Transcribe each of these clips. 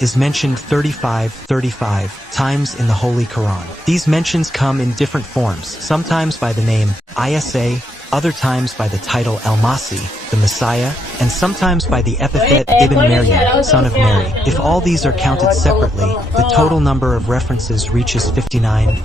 is mentioned 35 times in the Holy Quran. These mentions come in different forms, sometimes by the name Isa, other times by the title Al-Masih, the Messiah, and sometimes by the epithet Ibn Maryam, son of Mary. If all these are counted separately, the total number of references reaches 59.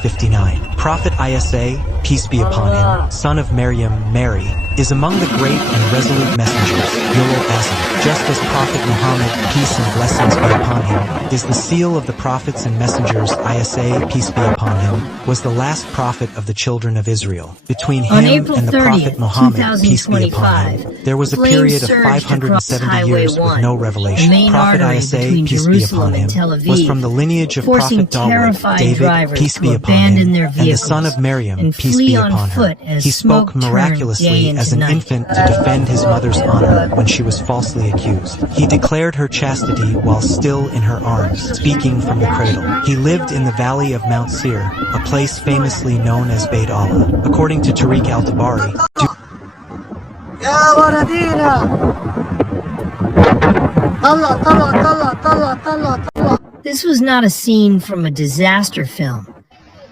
Prophet Isa, peace be upon him, son of Maryam, Mary, is among the great and resolute messengers, Ulul Azm. Just as Prophet Muhammad, peace and blessings be upon him, is the seal of the prophets and messengers. Isa, peace be upon him, was the last prophet of the children of Israel. Between him and the Prophet Muhammad, peace be upon him, there was a period of 570 years with no revelation. Prophet Isa, peace be upon him, was from the lineage of Prophet Dawood, David, peace be upon him, and the son of Maryam, peace be upon her. He spoke miraculously as an infant to defend his mother's honor when she was falsely accused. He declared her chastity while still in her arms, speaking from the cradle. He lived in the valley of Mount Seir, a place famously known as Beit Allah. According to Tariq al-Tabari, this was not a scene from a disaster film.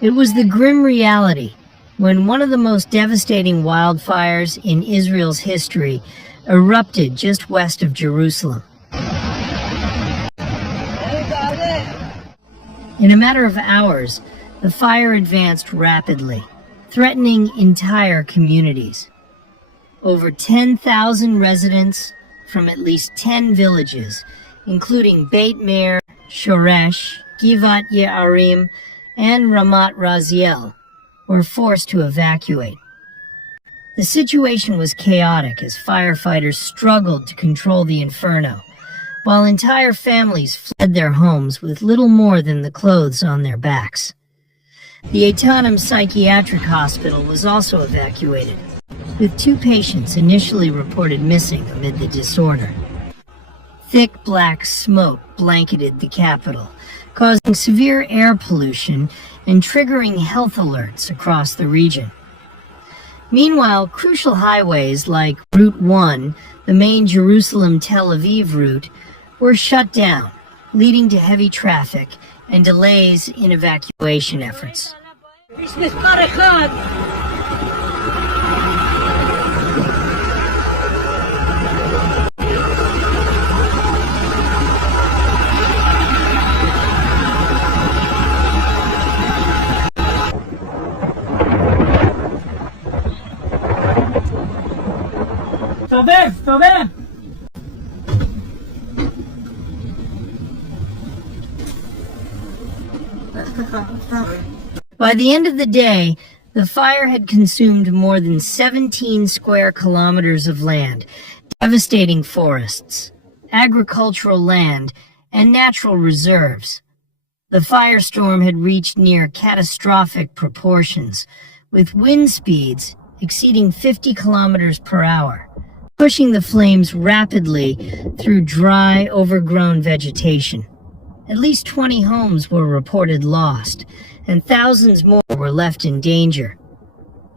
It was the grim reality when one of the most devastating wildfires in Israel's history erupted just west of Jerusalem. In a matter of hours, the fire advanced rapidly, threatening entire communities. Over 10,000 residents from at least 10 villages, including Beit Meir, Shoresh, Givat Ye'arim, and Ramat Raziel, were forced to evacuate. The situation was chaotic as firefighters struggled to control the inferno, while entire families fled their homes with little more than the clothes on their backs. The Etanim Psychiatric Hospital was also evacuated, with 2 patients initially reported missing amid the disorder. Thick black smoke blanketed the capital, causing severe air pollution and triggering health alerts across the region. Meanwhile, crucial highways like Route 1, the main Jerusalem-Tel Aviv route, were shut down, leading to heavy traffic and delays in evacuation efforts. By the end of the day, the fire had consumed more than 17 square kilometers of land, devastating forests, agricultural land, and natural reserves. The firestorm had reached near catastrophic proportions, with wind speeds exceeding 50 kilometers per hour, pushing the flames rapidly through dry, overgrown vegetation. At least 20 homes were reported lost, and thousands more were left in danger.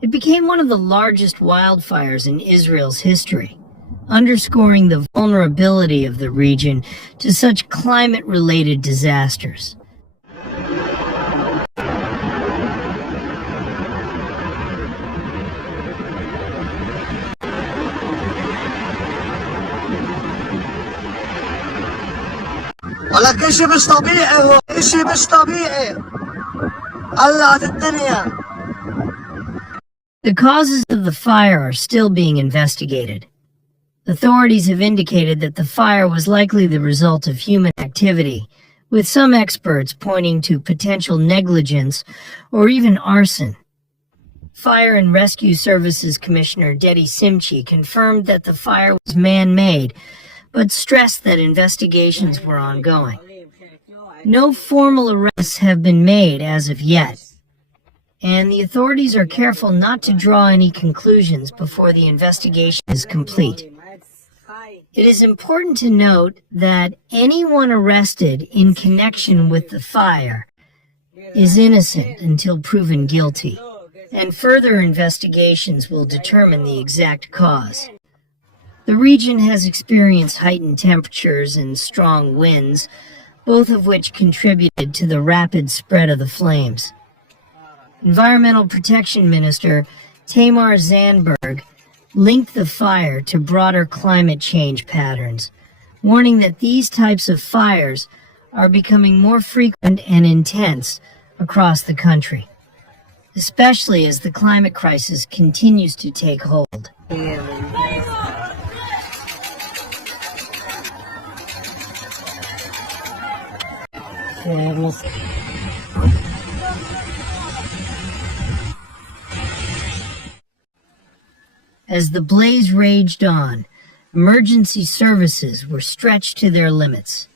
It became one of the largest wildfires in Israel's history, underscoring the vulnerability of the region to such climate-related disasters. ولك اشي مش طبيعي هو اشي مش طبيعي قلعت الدنيا. The causes of the fire are still being investigated. Authorities have indicated that the fire was likely the result of human activity, with some experts pointing to potential negligence or even arson. Fire and Rescue Services Commissioner Dedi Simchi confirmed that the fire was man-made, but stressed that investigations were ongoing. No formal arrests have been made as of yet, and the authorities are careful not to draw any conclusions before the investigation is complete. It is important to note that anyone arrested in connection with the fire is innocent until proven guilty, and further investigations will determine the exact cause. The region has experienced heightened temperatures and strong winds, both of which contributed to the rapid spread of the flames. Environmental Protection Minister Tamar Zandberg linked the fire to broader climate change patterns, warning that these types of fires are becoming more frequent and intense across the country, especially as the climate crisis continues to take hold. As the blaze raged on, emergency services were stretched to their limits.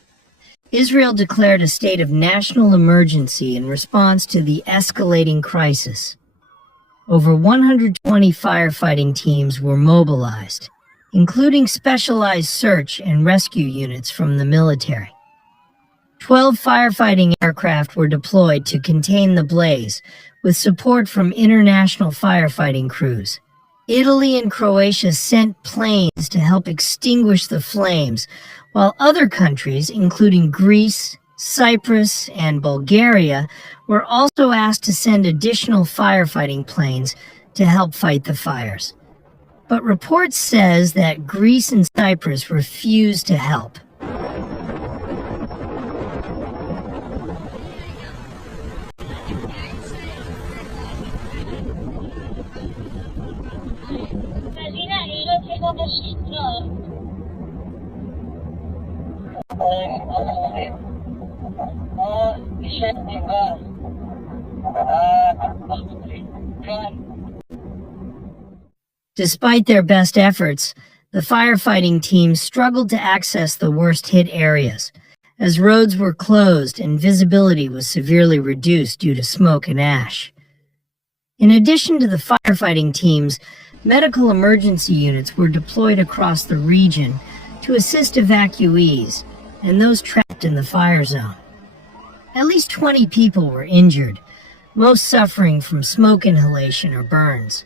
Israel declared a state of national emergency in response to the escalating crisis. Over 120 firefighting teams were mobilized, including specialized search and rescue units from the military. 12 firefighting aircraft were deployed to contain the blaze, with support from international firefighting crews. Italy and Croatia sent planes to help extinguish the flames, while other countries, including Greece, Cyprus, and Bulgaria, were also asked to send additional firefighting planes to help fight the fires. But reports says that Greece and Cyprus refused to help. Despite their best efforts, the firefighting teams struggled to access the worst-hit areas, as roads were closed and visibility was severely reduced due to smoke and ash. In addition to the firefighting teams, medical emergency units were deployed across the region to assist evacuees and those trapped in the fire zone. At least 20 people were injured, most suffering from smoke inhalation or burns.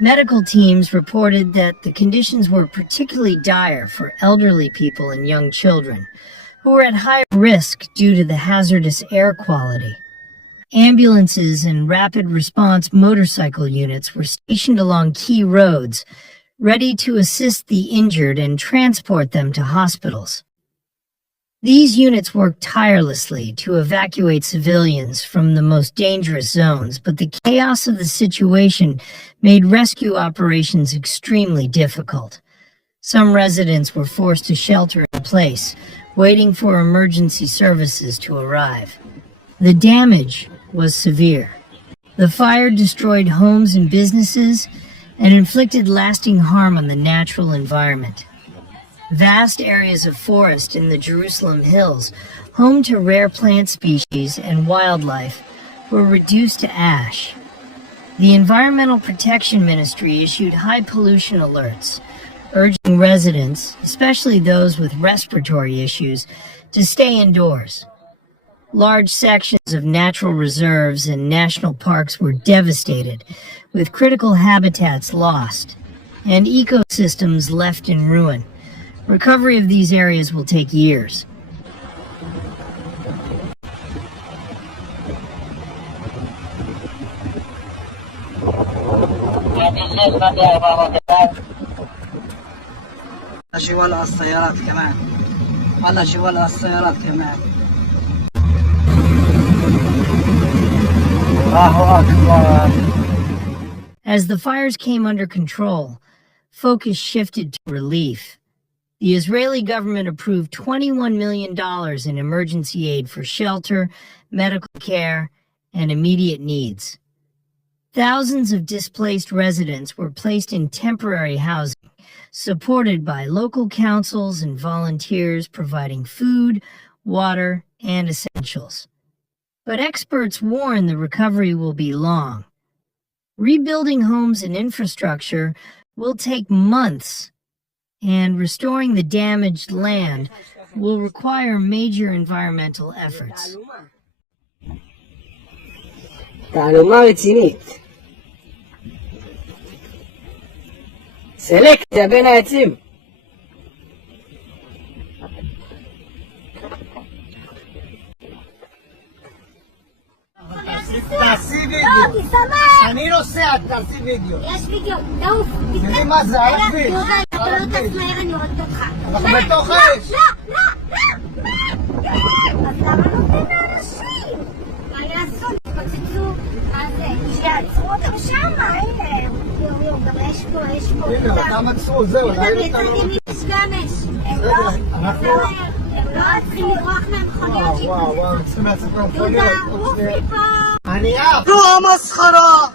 Medical teams reported that the conditions were particularly dire for elderly people and young children, who were at high risk due to the hazardous air quality. Ambulances and rapid response motorcycle units were stationed along key roads, ready to assist the injured and transport them to hospitals. These units worked tirelessly to evacuate civilians from the most dangerous zones, but the chaos of the situation made rescue operations extremely difficult. Some residents were forced to shelter in place, waiting for emergency services to arrive. The damage was severe. The fire destroyed homes and businesses and inflicted lasting harm on the natural environment. Vast areas of forest in the Jerusalem hills, home to rare plant species and wildlife, were reduced to ash. The Environmental Protection Ministry issued high pollution alerts, urging residents, especially those with respiratory issues, to stay indoors. Large sections of natural reserves and national parks were devastated, with critical habitats lost, and ecosystems left in ruin. Recovery of these areas will take years. As the fires came under control, focus shifted to relief. The Israeli government approved $21 million in emergency aid for shelter, medical care, and immediate needs. Thousands of displaced residents were placed in temporary housing, supported by local councils and volunteers providing food, water, and essentials. But experts warn the recovery will be long. Rebuilding homes and infrastructure will take months, and restoring the damaged land will require major environmental efforts. תעלומה רצינית. סלקציה בין העצים. תעשי וידאו. לא, תסתמך. אני נוסע, תעשי וידאו. יש וידאו, תעוף. תראי מה זה, על הכביש. יובל, אתה לא טס מהר, אני הורגת אותך. אנחנו בתוך האש. לא. אז למה נותנים לאנשים? מה יעשו? יתפוצצו. מה זה? שיעצרו אותם שמה, הנה. יו, גם יש פה. הנה, אותם עצרו, זהו. יהודה, מצד ימין יש גם אש. הם לא צריכים לברוח מהמכוניות שלי. וואו, צריכים לעשות מהמכוניות. יהודה, עוף מפה. אני עף. روح مسخرة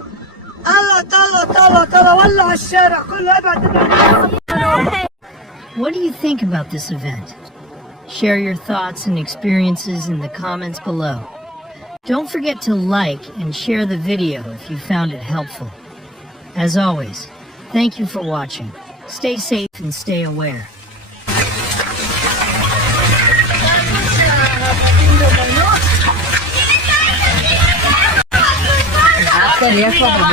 طلع ولع الشارع كله ابعد What do you think about this event? Share your thoughts and experiences in the comments below. Don't forget to like and share the video if you found it helpful. As always, thank you for watching. Stay safe and stay aware. Teléfono,